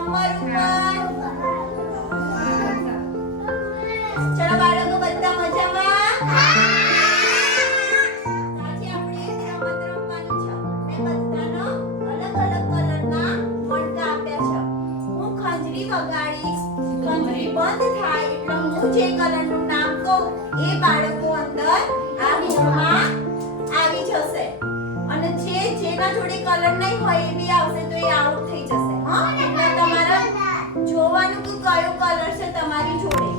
કમર બાળકો, બધા મજામાં? જે કલરનું નામ કહું, એ બાળકો અંદર આવી જશે. અને જે જેના જોડે કલર નહીં હોય એ બી આવશે તો એ આઉટ થઈ જશે. હા गायों से तमारी छोड़े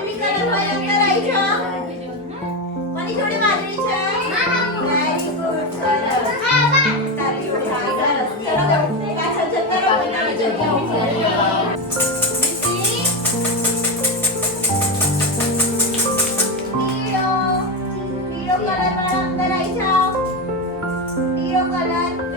આટલી કલર હોય અંદર આવી છો કોની જોડે વાદળી છે વેરી ગુડ સરસ તારી જોડે સરસ ચલો પાછળ જતા રહો બનાવી જગ્યા ઉપર color.